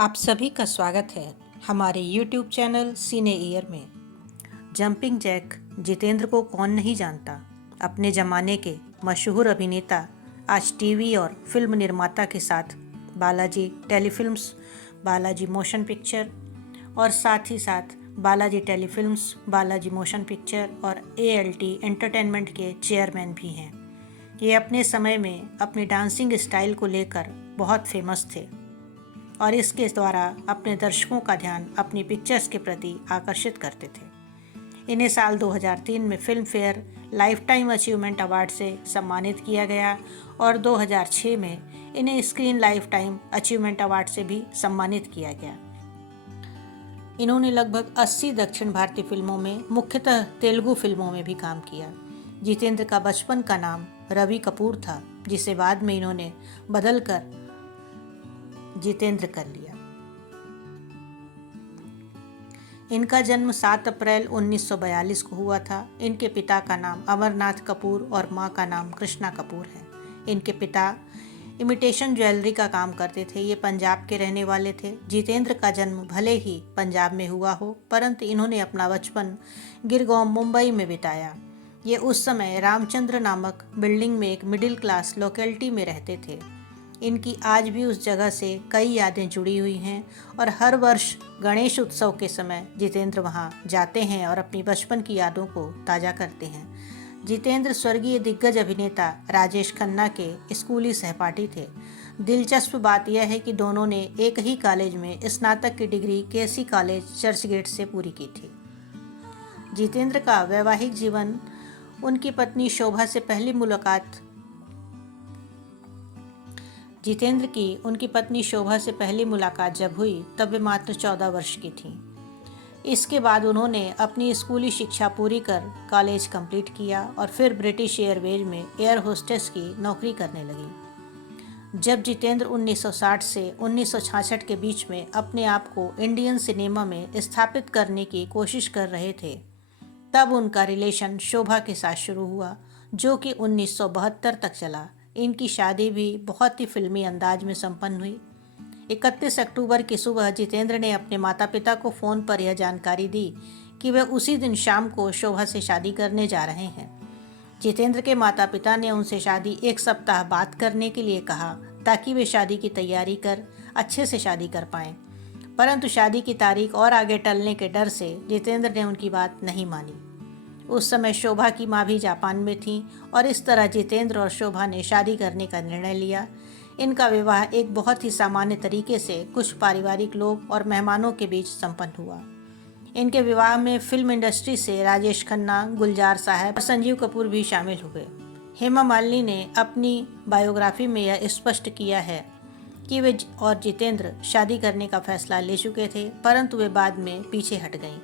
आप सभी का स्वागत है हमारे YouTube चैनल सीने ईयर में। जंपिंग जैक जितेंद्र को कौन नहीं जानता। अपने ज़माने के मशहूर अभिनेता आज टीवी और फिल्म निर्माता के साथ Balaji telefilms, Balaji motion picture और साथ ही साथ Balaji telefilms, Balaji motion picture और ALT एंटरटेनमेंट के चेयरमैन भी हैं। ये अपने समय में अपनी डांसिंग स्टाइल को लेकर बहुत फेमस थे और इसके द्वारा अपने दर्शकों का ध्यान अपनी पिक्चर्स के प्रति आकर्षित करते थे। इन्हें साल 2003 में film fair life time achievement award से सम्मानित किया गया और 2006 में इन्हें screen life time achievement award से भी सम्मानित किया गया। इन्होंने लगभग 80 दक्षिण भारतीय फिल्मों में, मुख्यतः तेलुगु फिल्मों में भी काम किया। जितेंद्र का बचपन का नाम रवि कपूर था, जिसे बाद में इन्होंने बदलकर जितेंद्र कर लिया। इनका जन्म 7 अप्रैल 1942 को हुआ था। इनके पिता का नाम अमरनाथ कपूर और मां का नाम कृष्णा कपूर है। इनके पिता इमिटेशन ज्वेलरी का काम करते थे। ये पंजाब के रहने वाले थे। जितेंद्र का जन्म भले ही पंजाब में हुआ हो, परंतु इन्होंने अपना बचपन गिरगांव, मुंबई में बिताया। ये उस समय रामचंद्र नामक बिल्डिंग में एक मिडिल क्लास लोकेलिटी में रहते थे। इनकी आज भी उस जगह से कई यादें जुड़ी हुई हैं और हर वर्ष गणेश उत्सव के समय जितेंद्र वहां जाते हैं और अपनी बचपन की यादों को ताज़ा करते हैं। जितेंद्र स्वर्गीय दिग्गज अभिनेता राजेश खन्ना के स्कूली सहपाठी थे। दिलचस्प बात यह है कि दोनों ने एक ही कॉलेज में स्नातक की डिग्री केसी कॉलेज चर्चगेट से पूरी की थी। जितेंद्र का वैवाहिक जीवन उनकी पत्नी शोभा से पहली मुलाकात जितेंद्र की उनकी पत्नी शोभा से पहली मुलाकात जब हुई तब वे मात्र 14 वर्ष की थीं। इसके बाद उन्होंने अपनी स्कूली शिक्षा पूरी कर कॉलेज कंप्लीट किया और फिर ब्रिटिश एयरवेज में एयर होस्टेस की नौकरी करने लगी। जब जितेंद्र 1960 से 1966 के बीच में अपने आप को इंडियन सिनेमा में स्थापित करने की कोशिश कर रहे थे, तब उनका रिलेशन शोभा के साथ शुरू हुआ, जो कि 1972 तक चला। इनकी शादी भी बहुत ही फिल्मी अंदाज में संपन्न हुई। 31 अक्टूबर की सुबह जितेंद्र ने अपने माता पिता को फ़ोन पर यह जानकारी दी कि वे उसी दिन शाम को शोभा से शादी करने जा रहे हैं। जितेंद्र के माता पिता ने उनसे शादी एक सप्ताह बाद करने के लिए कहा ताकि वे शादी की तैयारी कर अच्छे से शादी कर पाएं, परंतु शादी की तारीख और आगे टलने के डर से जितेंद्र ने उनकी बात नहीं मानी। उस समय शोभा की माँ भी जापान में थी और इस तरह जितेंद्र और शोभा ने शादी करने का निर्णय लिया। इनका विवाह एक बहुत ही सामान्य तरीके से कुछ पारिवारिक लोग और मेहमानों के बीच संपन्न हुआ। इनके विवाह में फिल्म इंडस्ट्री से राजेश खन्ना, गुलजार साहब और संजीव कपूर भी शामिल हुए। हेमा मालिनी ने अपनी बायोग्राफी में यह स्पष्ट किया है कि वे और जितेंद्र शादी करने का फैसला ले चुके थे, परंतु वे बाद में पीछे हट गईं।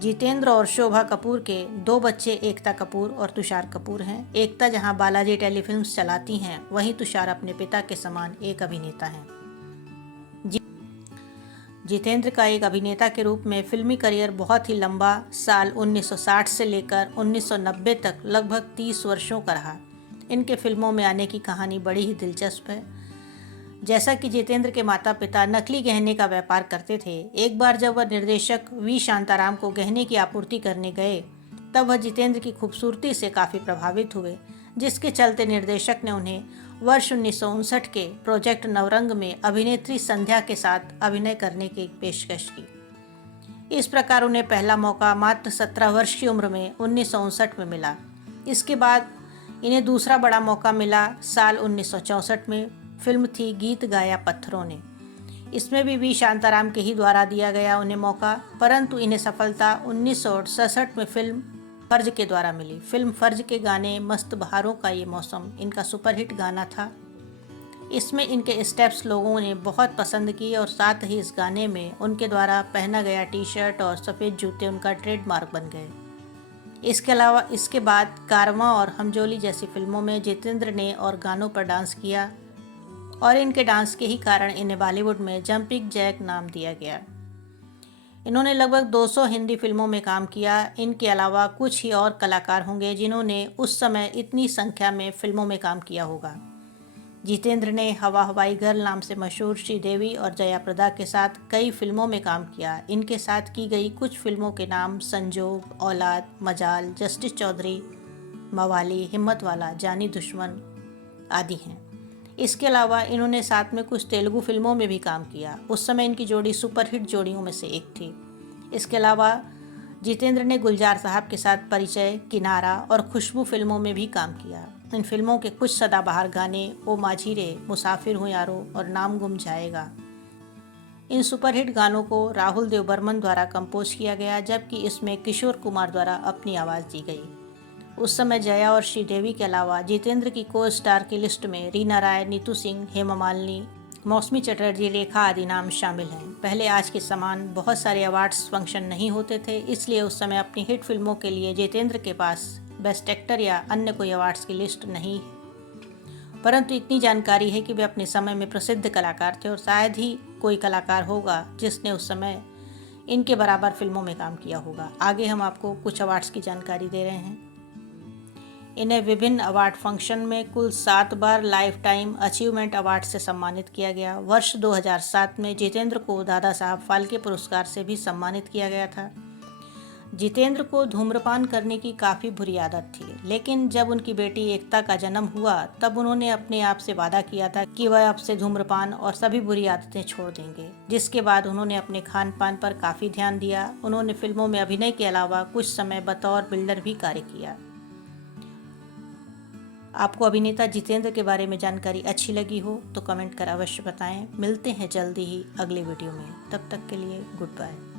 जितेंद्र और शोभा कपूर के 2 बच्चे एकता कपूर और तुषार कपूर हैं। एकता जहां बालाजी टेलीफिल्म्स चलाती हैं, वहीं तुषार अपने पिता के समान एक अभिनेता हैं। जितेंद्र का एक अभिनेता के रूप में फिल्मी करियर बहुत ही लंबा, साल 1960 से लेकर 1990 तक लगभग 30 वर्षों का रहा। इनके फिल्मों में आने की कहानी बड़ी ही दिलचस्प है। जैसा कि जितेंद्र के माता पिता नकली गहने का व्यापार करते थे, एक बार जब वह निर्देशक वी शांताराम को गहने की आपूर्ति करने गए, तब वह जितेंद्र की खूबसूरती से काफ़ी प्रभावित हुए, जिसके चलते निर्देशक ने उन्हें वर्ष 1959 के प्रोजेक्ट नवरंग में अभिनेत्री संध्या के साथ अभिनय करने की पेशकश की। इस प्रकार उन्हें पहला मौका मात्र 17 वर्ष की उम्र में 1959 में मिला। इसके बाद इन्हें दूसरा बड़ा मौका मिला साल 1964 में। फिल्म थी गीत गाया पत्थरों ने। इसमें भी वी शांताराम के ही द्वारा दिया गया उन्हें मौका, परंतु इन्हें सफलता 1967 में फिल्म फर्ज के द्वारा मिली। फिल्म फर्ज के गाने मस्त बहारों का ये मौसम इनका सुपरहिट गाना था। इसमें इनके स्टेप्स लोगों ने बहुत पसंद किए और साथ ही इस गाने में उनके द्वारा पहना गया टी-शर्ट और सफ़ेद जूते उनका ट्रेडमार्क बन गए। इसके अलावा इसके बाद कारवां और हमजोली जैसी फिल्मों में जितेंद्र ने और गानों पर डांस किया और इनके डांस के ही कारण इन्हें बॉलीवुड में जंपिंग जैक नाम दिया गया। इन्होंने लगभग 200 हिंदी फिल्मों में काम किया। इनके अलावा कुछ ही और कलाकार होंगे जिन्होंने उस समय इतनी संख्या में फिल्मों में काम किया होगा। जितेंद्र ने हवा हवाई गर्ल नाम से मशहूर श्रीदेवी और जया प्रदा के साथ कई फिल्मों में काम किया। इनके साथ की गई कुछ फिल्मों के नाम संजोग, औलाद, मजाल, जस्टिस चौधरी, मवाली, हिम्मत वाला, जानी दुश्मन आदि हैं। इसके अलावा इन्होंने साथ में कुछ तेलुगु फिल्मों में भी काम किया। उस समय इनकी जोड़ी सुपरहिट जोड़ियों में से एक थी। इसके अलावा जितेंद्र ने गुलजार साहब के साथ परिचय, किनारा और खुशबू फिल्मों में भी काम किया। इन फिल्मों के कुछ सदाबहार गाने ओ माझी रे, मुसाफिर हूँ यारो और नाम गुम जाएगा। इन सुपरहिट गानों को राहुल देव बर्मन द्वारा कंपोज किया गया, जबकि इसमें किशोर कुमार द्वारा अपनी आवाज़ दी गई। उस समय जया और श्रीदेवी के अलावा जितेंद्र की को स्टार की लिस्ट में रीना राय, नीतू सिंह, हेमा मालिनी, मौसमी चटर्जी, रेखा आदि नाम शामिल हैं। पहले आज के समान बहुत सारे अवार्ड्स फंक्शन नहीं होते थे, इसलिए उस समय अपनी हिट फिल्मों के लिए जितेंद्र के पास बेस्ट एक्टर या अन्य कोई अवार्ड्स की लिस्ट नहीं है। परंतु इतनी जानकारी है कि वे अपने समय में प्रसिद्ध कलाकार थे और शायद ही कोई कलाकार होगा जिसने उस समय इनके बराबर फिल्मों में काम किया होगा। आगे हम आपको कुछ अवार्ड्स की जानकारी दे रहे हैं। इन्हें विभिन्न अवार्ड फंक्शन में कुल 7 बार लाइफ टाइम अचीवमेंट अवार्ड से सम्मानित किया गया। वर्ष 2007 में जितेंद्र को दादा साहब फाल्के पुरस्कार से भी सम्मानित किया गया था। जितेंद्र को धूम्रपान करने की काफ़ी बुरी आदत थी, लेकिन जब उनकी बेटी एकता का जन्म हुआ तब उन्होंने अपने आप से वादा किया था कि वह अब से धूम्रपान और सभी बुरी आदतें छोड़ देंगे, जिसके बाद उन्होंने अपने खान पान पर काफ़ी ध्यान दिया। उन्होंने फिल्मों में अभिनय के अलावा कुछ समय बतौर बिल्डर भी कार्य किया। आपको अभिनेता जितेंद्र के बारे में जानकारी अच्छी लगी हो तो कमेंट कर अवश्य बताएं। मिलते हैं जल्दी ही अगले वीडियो में, तब तक के लिए गुड बाय।